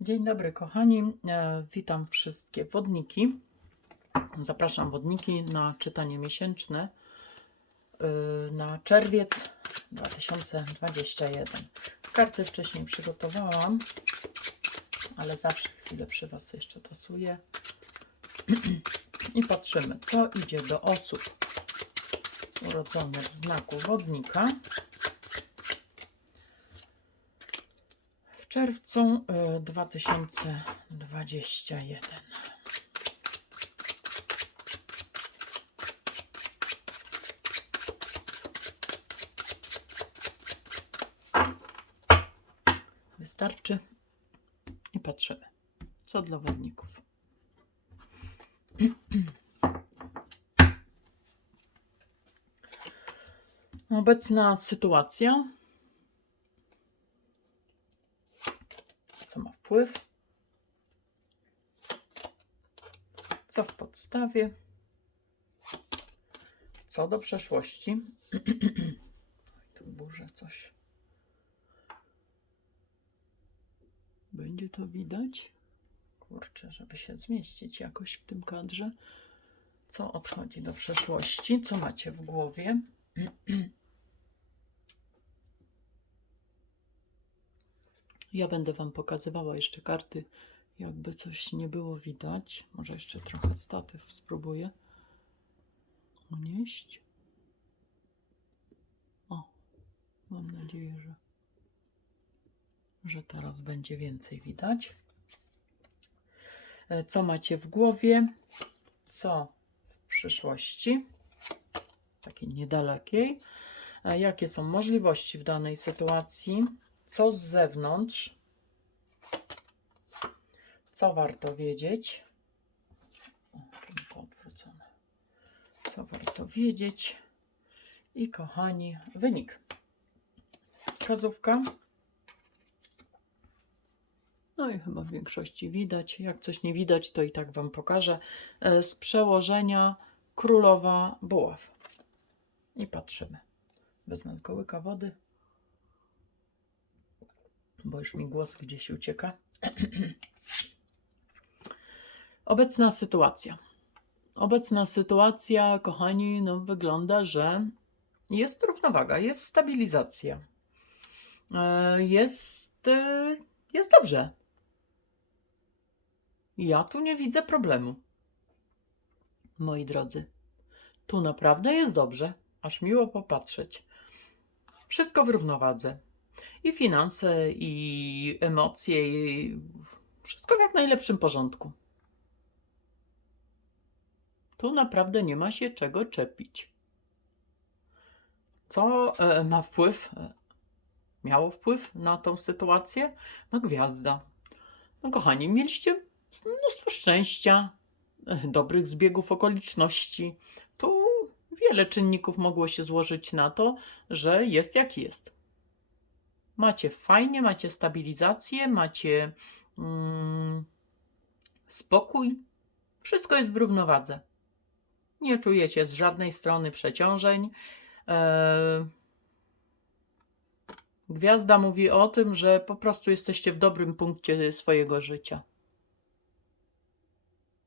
Dzień dobry, kochani. E, Witam wszystkie wodniki. Zapraszam wodniki na czytanie miesięczne y, na czerwiec 2021. Karty wcześniej przygotowałam, ale zawsze chwilę przy Was jeszcze tasuję. I patrzymy, co idzie do osób urodzonych w znaku wodnika. Czerwcu y, 2021. Wystarczy i patrzymy, co dla wodników. Obecna sytuacja co ma wpływ, co w podstawie, co do przeszłości. Oj, tu burzę coś. Będzie to widać? Kurczę, żeby się zmieścić jakoś w tym kadrze. Co odchodzi do przeszłości? Co macie w głowie? Ja będę Wam pokazywała jeszcze karty, jakby coś nie było widać. Może jeszcze trochę statyw spróbuję unieść. O, mam nadzieję, że, że teraz będzie więcej widać. E, Co macie w głowie? Co w przyszłości? Takiej niedalekiej. E, Jakie są możliwości w danej sytuacji? Co z zewnątrz, co warto wiedzieć. Co warto wiedzieć. I kochani, wynik. Wskazówka. No i chyba w większości widać. Jak coś nie widać, to i tak Wam pokażę. E, Z przełożenia Królowa Buław. I patrzymy. Wezmę kołyka wody bo już mi głos gdzieś ucieka. Obecna sytuacja. Obecna sytuacja, kochani, no wygląda, że jest równowaga, jest stabilizacja. E, Jest, e, jest dobrze. Ja tu nie widzę problemu. Moi drodzy, tu naprawdę jest dobrze, aż miło popatrzeć. Wszystko w równowadze i finanse, i emocje, i wszystko w jak najlepszym porządku. Tu naprawdę nie ma się czego czepić. Co e, ma wpływ, e, miało wpływ na tą sytuację? No gwiazda. No kochani, mieliście mnóstwo szczęścia, e, dobrych zbiegów okoliczności. Tu wiele czynników mogło się złożyć na to, że jest jak jest macie fajnie, macie stabilizację, macie mm, spokój. Wszystko jest w równowadze. Nie czujecie z żadnej strony przeciążeń. E, Gwiazda mówi o tym, że po prostu jesteście w dobrym punkcie swojego życia.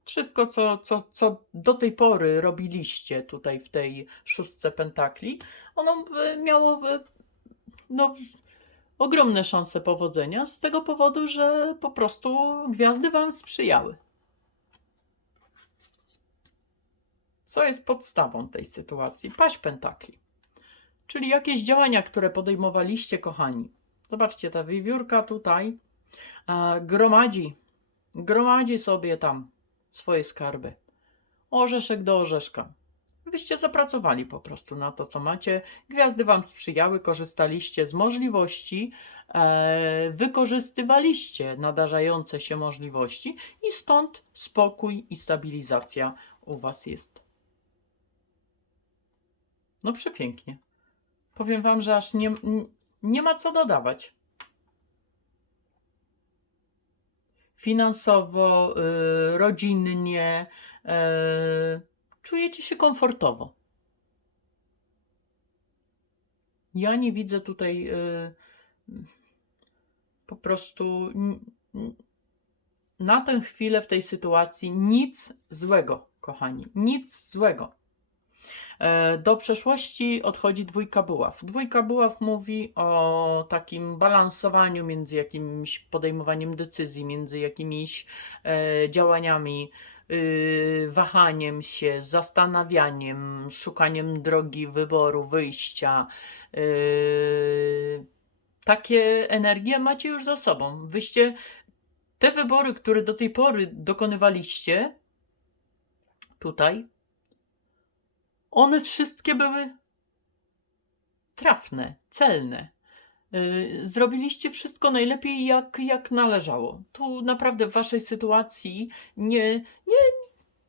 Wszystko, co, co, co do tej pory robiliście tutaj w tej szóstce pentakli, ono e, miało e, no, ogromne szanse powodzenia z tego powodu, że po prostu gwiazdy Wam sprzyjały. Co jest podstawą tej sytuacji? Paść pentakli. Czyli jakieś działania, które podejmowaliście, kochani. Zobaczcie, ta wiewiórka tutaj gromadzi, gromadzi sobie tam swoje skarby. Orzeszek do orzeszka. Wyście zapracowali po prostu na to, co macie. Gwiazdy Wam sprzyjały, korzystaliście z możliwości, e, wykorzystywaliście nadarzające się możliwości i stąd spokój i stabilizacja u Was jest. No przepięknie. Powiem Wam, że aż nie, nie ma co dodawać. Finansowo, y, rodzinnie, y, czujecie się komfortowo. Ja nie widzę tutaj y, po prostu na tę chwilę w tej sytuacji nic złego, kochani, nic złego. E, Do przeszłości odchodzi dwójka buław. Dwójka buław mówi o takim balansowaniu między jakimś podejmowaniem decyzji, między jakimiś e, działaniami, wahaniem się, zastanawianiem, szukaniem drogi wyboru, wyjścia. y, Takie energie macie już za sobą. Wyście te wybory, które do tej pory dokonywaliście, tutaj, one wszystkie były trafne, celne. Yy, Zrobiliście wszystko najlepiej, jak, jak należało. Tu naprawdę w waszej sytuacji nie, nie,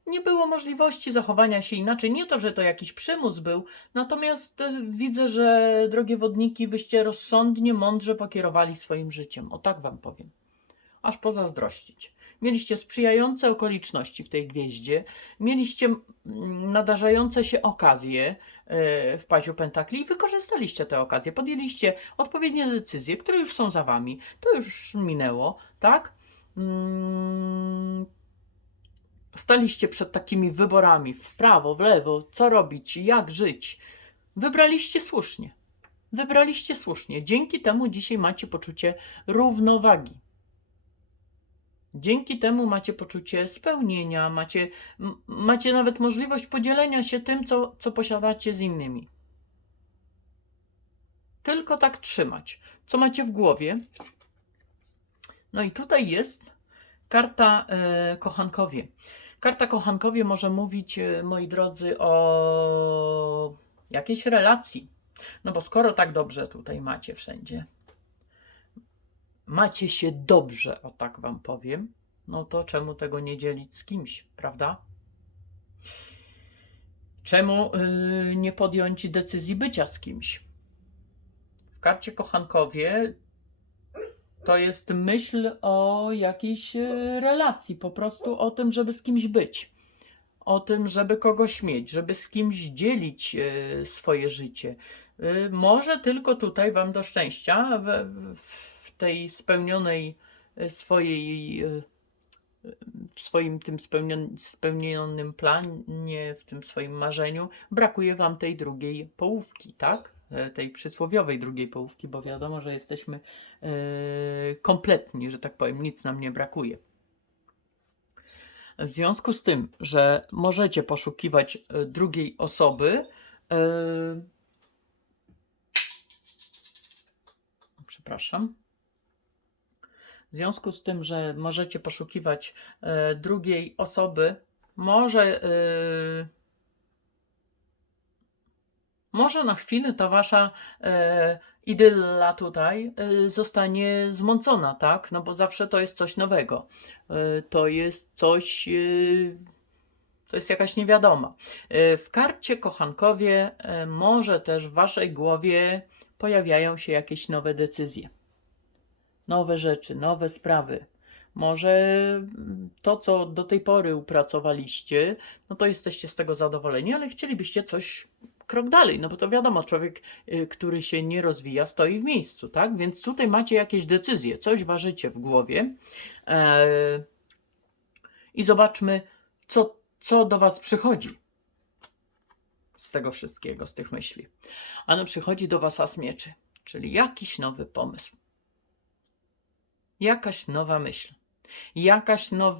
nie było możliwości zachowania się inaczej. Nie to, że to jakiś przymus był, natomiast e, widzę, że drogie wodniki, wyście rozsądnie, mądrze pokierowali swoim życiem. O tak wam powiem. Aż pozazdrościć. Mieliście sprzyjające okoliczności w tej gwieździe, mieliście mm, nadarzające się okazje e, w paziu pentakli i wykorzystaliście te okazje. Podjęliście odpowiednie decyzje, które już są za wami. To już minęło, tak? Mm, Staliście przed takimi wyborami w prawo, w lewo, co robić, jak żyć. Wybraliście słusznie. Wybraliście słusznie. Dzięki temu dzisiaj macie poczucie równowagi. Dzięki temu macie poczucie spełnienia, macie, macie nawet możliwość podzielenia się tym, co, co posiadacie z innymi. Tylko tak trzymać. Co macie w głowie? No i tutaj jest karta e, kochankowie. Karta kochankowie może mówić, e, moi drodzy, o jakiejś relacji. No bo skoro tak dobrze tutaj macie wszędzie, macie się dobrze, o tak wam powiem, no to czemu tego nie dzielić z kimś, prawda? Czemu yy, nie podjąć decyzji bycia z kimś? W karcie kochankowie to jest myśl o jakiejś yy, relacji, po prostu o tym, żeby z kimś być. O tym, żeby kogoś mieć, żeby z kimś dzielić yy, swoje życie. Yy, może tylko tutaj Wam do szczęścia w, w tej spełnionej yy, swojej, yy, w swoim tym spełnion, spełnionym planie, w tym swoim marzeniu, brakuje Wam tej drugiej połówki, tak? E, Tej przysłowiowej drugiej połówki, bo wiadomo, że jesteśmy kompletni, że tak powiem, nic nam nie brakuje. W związku z tym, że możecie poszukiwać e, drugiej osoby, e, przepraszam. W związku z tym, że możecie poszukiwać e, drugiej osoby, może, e, może na chwilę ta wasza e, idylla tutaj zostanie zmącona, tak? No bo zawsze to jest coś nowego. To jest coś, to jest jakaś niewiadoma. W karcie kochankowie może też w waszej głowie pojawiają się jakieś nowe decyzje nowe rzeczy, nowe sprawy. Może mm, to, co do tej pory upracowaliście, no to jesteście z tego zadowoleni, ale chcielibyście coś krok dalej, no bo to wiadomo, człowiek, y, który się nie rozwija, stoi w miejscu, tak? Więc tutaj macie jakieś decyzje, coś ważycie w głowie e, i zobaczmy, co, co do Was przychodzi z tego wszystkiego, z tych myśli. Ano przychodzi do Was as mieczy, czyli jakiś nowy pomysł jakaś nowa myśl, jakaś now...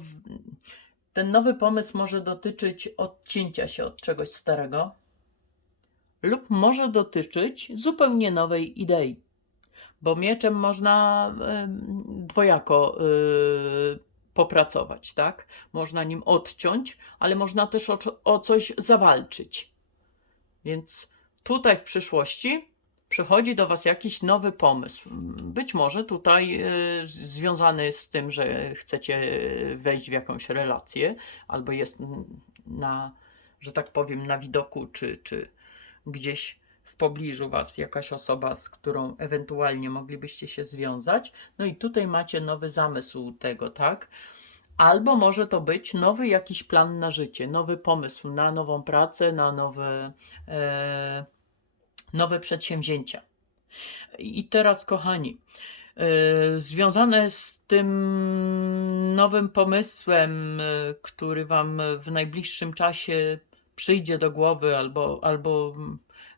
ten nowy pomysł może dotyczyć odcięcia się od czegoś starego, lub może dotyczyć zupełnie nowej idei, bo mieczem można dwojako y, popracować, tak? Można nim odciąć, ale można też o, o coś zawalczyć. Więc tutaj w przyszłości przychodzi do Was jakiś nowy pomysł. Być może tutaj y, związany z tym, że chcecie wejść w jakąś relację, albo jest na, że tak powiem, na widoku, czy, czy gdzieś w pobliżu Was jakaś osoba, z którą ewentualnie moglibyście się związać. No i tutaj macie nowy zamysł tego, tak? Albo może to być nowy jakiś plan na życie, nowy pomysł na nową pracę, na nowe. E, nowe przedsięwzięcia. I teraz, kochani, yy, związane z tym nowym pomysłem, y, który Wam w najbliższym czasie przyjdzie do głowy albo, albo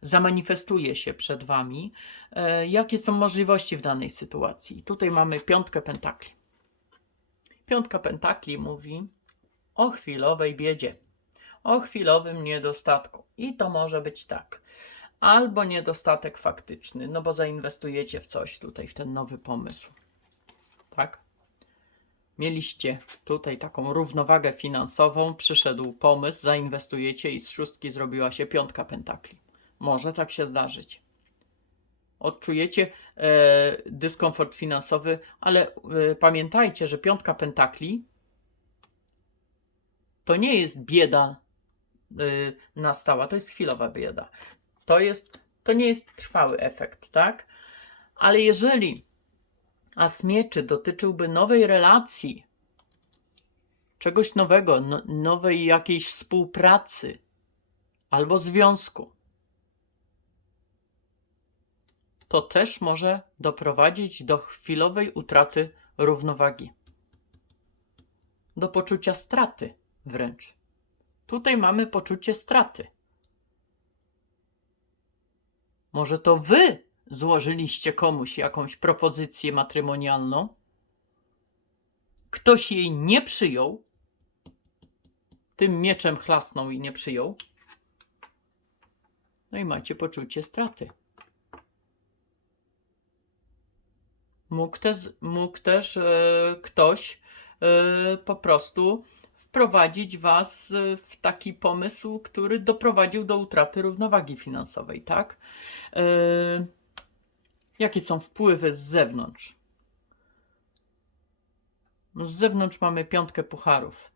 zamanifestuje się przed Wami, e, jakie są możliwości w danej sytuacji. Tutaj mamy piątkę pentakli. Piątka pentakli mówi o chwilowej biedzie, o chwilowym niedostatku. I to może być tak. Albo niedostatek faktyczny, no bo zainwestujecie w coś tutaj, w ten nowy pomysł. Tak? Mieliście tutaj taką równowagę finansową, przyszedł pomysł, zainwestujecie i z szóstki zrobiła się piątka pentakli. Może tak się zdarzyć. Odczujecie e, dyskomfort finansowy, ale e, pamiętajcie, że piątka pentakli to nie jest bieda y, nastała, to jest chwilowa bieda. To, jest, to nie jest trwały efekt, tak? Ale jeżeli as mieczy dotyczyłby nowej relacji, czegoś nowego, no, nowej jakiejś współpracy albo związku, to też może doprowadzić do chwilowej utraty równowagi, do poczucia straty wręcz. Tutaj mamy poczucie straty. Może to wy złożyliście komuś jakąś propozycję matrymonialną, ktoś jej nie przyjął, tym mieczem chlasnął i nie przyjął, no i macie poczucie straty. Mógł też, mógł też e, ktoś e, po prostu wprowadzić Was e, w taki pomysł, który doprowadził do utraty równowagi finansowej, tak? E, jakie są wpływy z zewnątrz? Z zewnątrz mamy piątkę pucharów.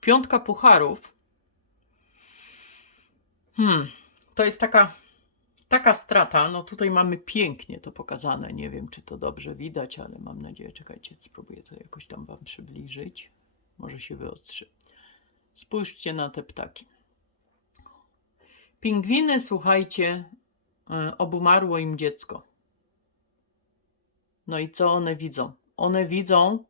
Piątka pucharów hmm, to jest taka, taka strata. No tutaj mamy pięknie to pokazane. Nie wiem, czy to dobrze widać, ale mam nadzieję, czekajcie, spróbuję to jakoś tam Wam przybliżyć. Może się wyostrzy. Spójrzcie na te ptaki. Pingwiny, słuchajcie, e, obumarło im dziecko. No i co one widzą? One widzą,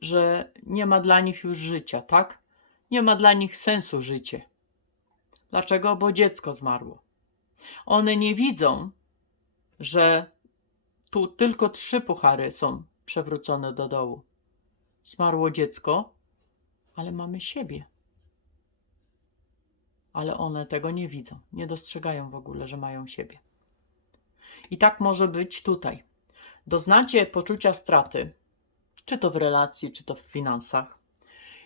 że nie ma dla nich już życia, tak? Nie ma dla nich sensu życie. Dlaczego? Bo dziecko zmarło. One nie widzą, że tu tylko trzy puchary są przewrócone do dołu. Zmarło dziecko, ale mamy siebie. Ale one tego nie widzą, nie dostrzegają w ogóle, że mają siebie. I tak może być tutaj. Doznacie poczucia straty, czy to w relacji, czy to w finansach,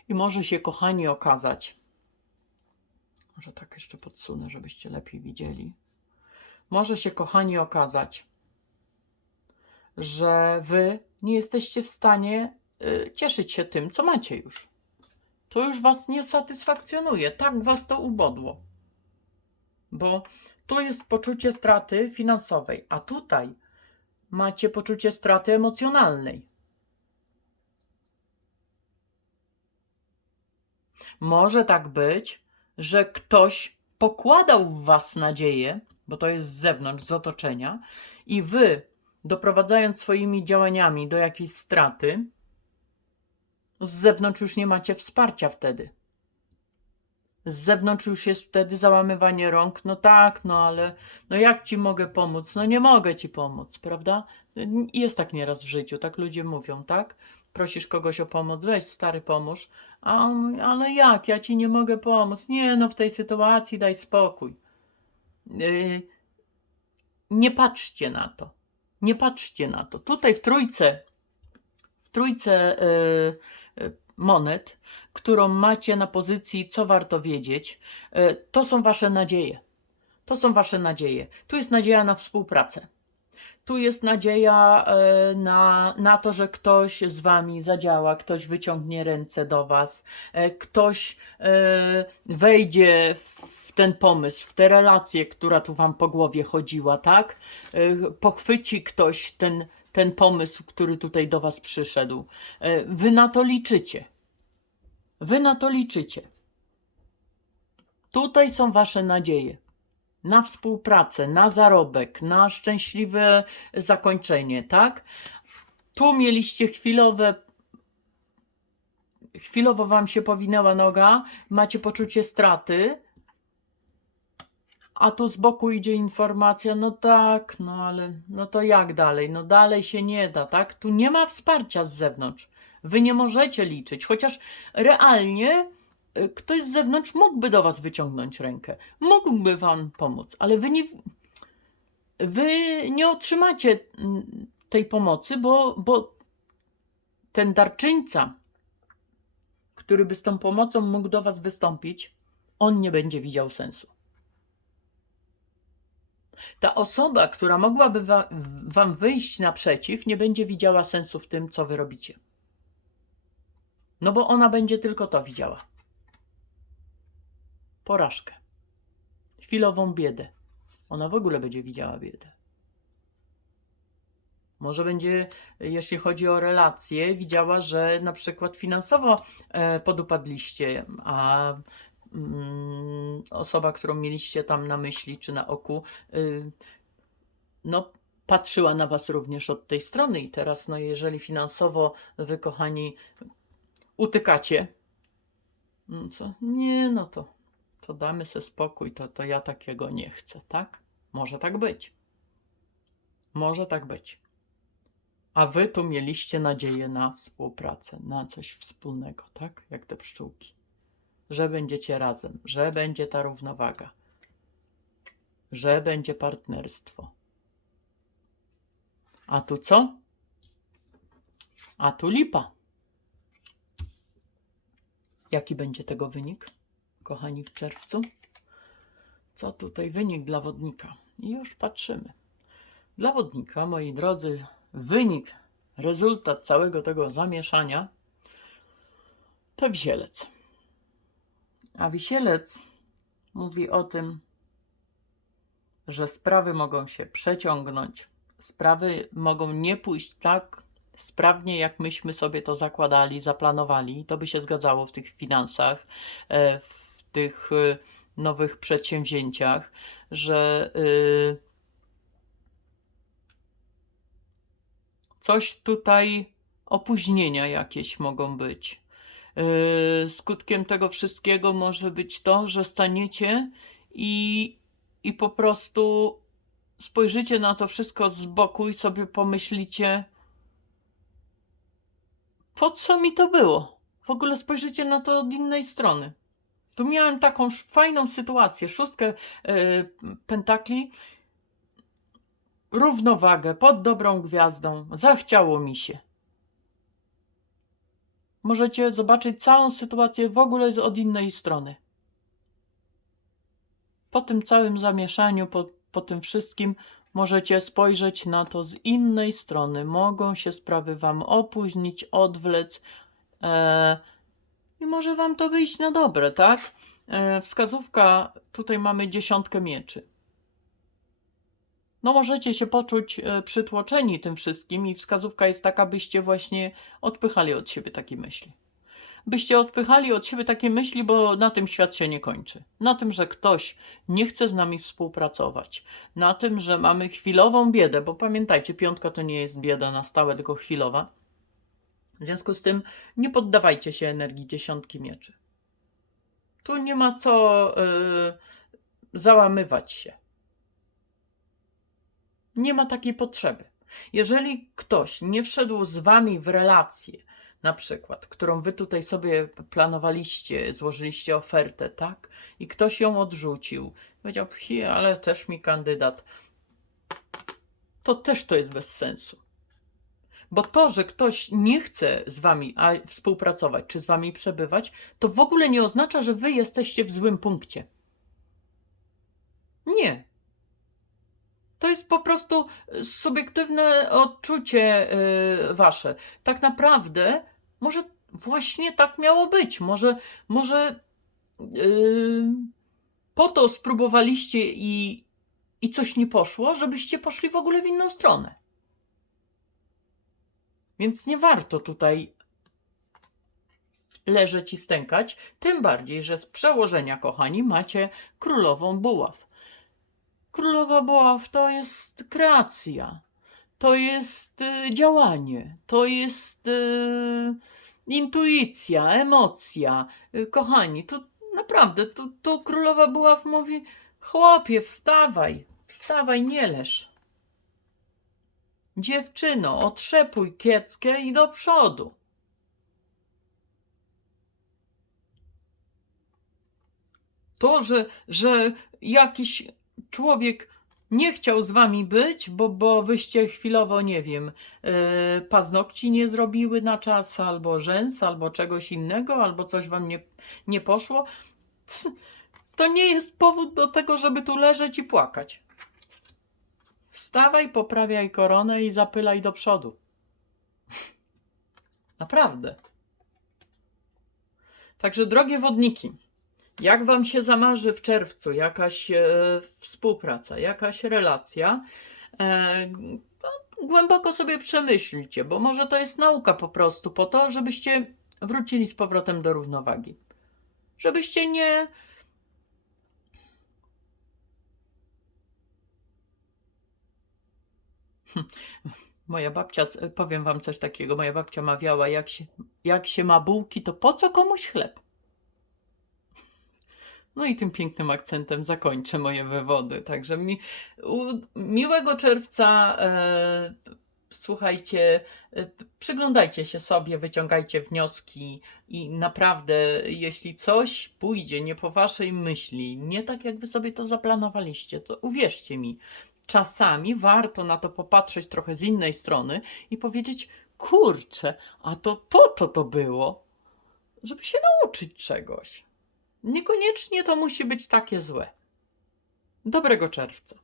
i może się, kochani, okazać, może tak jeszcze podsunę, żebyście lepiej widzieli. Może się, kochani, okazać, że wy nie jesteście w stanie cieszyć się tym, co macie już. To już was nie satysfakcjonuje. Tak was to ubodło. Bo tu jest poczucie straty finansowej, a tutaj macie poczucie straty emocjonalnej. Może tak być, że ktoś pokładał w was nadzieję, bo to jest z zewnątrz, z otoczenia, i wy, doprowadzając swoimi działaniami do jakiejś straty, z zewnątrz już nie macie wsparcia wtedy. Z zewnątrz już jest wtedy załamywanie rąk. No tak, no ale no jak ci mogę pomóc? No nie mogę ci pomóc, prawda? Jest tak nieraz w życiu, tak ludzie mówią, tak? Prosisz kogoś o pomoc, weź stary pomóż. A on ale jak? Ja ci nie mogę pomóc. Nie, no w tej sytuacji daj spokój. Yy, nie patrzcie na to. Nie patrzcie na to. Tutaj w trójce, w trójce yy, monet, którą macie na pozycji, co warto wiedzieć, yy, to są wasze nadzieje. To są wasze nadzieje. Tu jest nadzieja na współpracę. Tu jest nadzieja e, na, na to, że ktoś z wami zadziała, ktoś wyciągnie ręce do was, ktoś wejdzie w ten pomysł, w tę relację, która tu wam po głowie chodziła, tak? Pochwyci ktoś ten, ten pomysł, który tutaj do was przyszedł. E, Wy na to liczycie. Wy na to liczycie. Tutaj są wasze nadzieje na współpracę, na zarobek, na szczęśliwe zakończenie, tak? Tu mieliście chwilowe chwilowo wam się powinęła noga, macie poczucie straty, a tu z boku idzie informacja, no tak, no ale no to jak dalej? No dalej się nie da, tak? Tu nie ma wsparcia z zewnątrz. Wy nie możecie liczyć, chociaż realnie y, ktoś z zewnątrz mógłby do was wyciągnąć rękę, mógłby wam pomóc, ale wy nie, wy nie otrzymacie mm, tej pomocy, bo, bo ten darczyńca, który by z tą pomocą mógł do was wystąpić, on nie będzie widział sensu. Ta osoba, która mogłaby wa- wam wyjść naprzeciw, nie będzie widziała sensu w tym, co wy robicie. No bo ona będzie tylko to widziała. Porażkę. Chwilową biedę. Ona w ogóle będzie widziała biedę. Może będzie, jeśli chodzi o relacje, widziała, że na przykład finansowo e, podupadliście, a osoba, którą mieliście tam na myśli czy na oku, y, no patrzyła na was również od tej strony i teraz, no jeżeli finansowo wy, kochani, utykacie, no co? Nie, no to, to damy se spokój, to, to ja takiego nie chcę, tak? Może tak być. Może tak być. A wy tu mieliście nadzieję na współpracę, na coś wspólnego, tak? Jak te pszczółki. Że będziecie razem, że będzie ta równowaga, że będzie partnerstwo. A tu co? A tu lipa. Jaki będzie tego wynik, kochani, w czerwcu? Co tutaj wynik dla wodnika? I już patrzymy. Dla wodnika, moi drodzy, wynik, rezultat całego tego zamieszania to wisielec. A wisielec mówi o tym, że sprawy mogą się przeciągnąć, sprawy mogą nie pójść tak sprawnie, jak myśmy sobie to zakładali, zaplanowali. To by się zgadzało w tych finansach, e, w tych e, nowych przedsięwzięciach, że y, coś tutaj opóźnienia jakieś mogą być. Yy, skutkiem tego wszystkiego może być to, że staniecie i, i po prostu spojrzycie na to wszystko z boku i sobie pomyślicie, po co mi to było? W ogóle spojrzycie na to od innej strony. Tu miałem taką fajną sytuację, szóstkę yy, pentakli, równowagę pod dobrą gwiazdą. Zachciało mi się. Możecie zobaczyć całą sytuację w ogóle z od innej strony. Po tym całym zamieszaniu, po, po tym wszystkim, możecie spojrzeć na to z innej strony. Mogą się sprawy Wam opóźnić, odwlec e, i może Wam to wyjść na dobre, tak? E, wskazówka, tutaj mamy dziesiątkę mieczy. No możecie się poczuć e, przytłoczeni tym wszystkim i wskazówka jest taka, byście właśnie odpychali od siebie takie myśli. Byście odpychali od siebie takie myśli, bo na tym świat się nie kończy. Na tym, że ktoś nie chce z nami współpracować. Na tym, że mamy chwilową biedę, bo pamiętajcie, piątka to nie jest bieda na stałe, tylko chwilowa. W związku z tym nie poddawajcie się energii dziesiątki mieczy. Tu nie ma co yy, załamywać się. Nie ma takiej potrzeby. Jeżeli ktoś nie wszedł z wami w relację, na przykład, którą wy tutaj sobie planowaliście, złożyliście ofertę, tak? I ktoś ją odrzucił, powiedział, "Hi, ale też mi kandydat, to też to jest bez sensu. Bo to, że ktoś nie chce z wami współpracować, czy z wami przebywać, to w ogóle nie oznacza, że wy jesteście w złym punkcie. Nie, to jest po prostu y, subiektywne odczucie y, wasze. Tak naprawdę może właśnie tak miało być. Może, może y, po to spróbowaliście i, i coś nie poszło, żebyście poszli w ogóle w inną stronę. Więc nie warto tutaj leżeć i stękać, tym bardziej, że z przełożenia, kochani, macie królową buław. Królowa Buław to jest kreacja, to jest y, działanie, to jest y, intuicja, emocja. Y, Kochani, tu naprawdę, tu, tu królowa buław mówi: chłopie, wstawaj, wstawaj, nie leż. Dziewczyno, otrzepuj kieckę i do przodu. To, że, że jakiś człowiek nie chciał z wami być, bo, bo wyście chwilowo, nie wiem, yy, paznokci nie zrobiły na czas, albo rzęs, albo czegoś innego, albo coś wam nie, nie poszło, to nie jest powód do tego, żeby tu leżeć i płakać. Wstawaj, poprawiaj koronę i zapylaj do przodu. Naprawdę. Także drogie wodniki, jak wam się zamarzy w czerwcu jakaś e, współpraca, jakaś relacja, e, no, głęboko sobie przemyślcie, bo może to jest nauka po prostu po to, żebyście wrócili z powrotem do równowagi. Żebyście nie. Moja babcia, powiem wam coś takiego, moja babcia mawiała, jak się, jak się ma bułki, to po co komuś chleb? No i tym pięknym akcentem zakończę moje wywody. Także mi, u, miłego czerwca. E, słuchajcie, e, przyglądajcie się sobie, wyciągajcie wnioski i naprawdę, jeśli coś pójdzie nie po waszej myśli, nie tak jak wy sobie to zaplanowaliście, to uwierzcie mi, czasami warto na to popatrzeć trochę z innej strony i powiedzieć: Kurczę, a to po to to było, żeby się nauczyć czegoś. Niekoniecznie to musi być takie złe. Dobrego czerwca.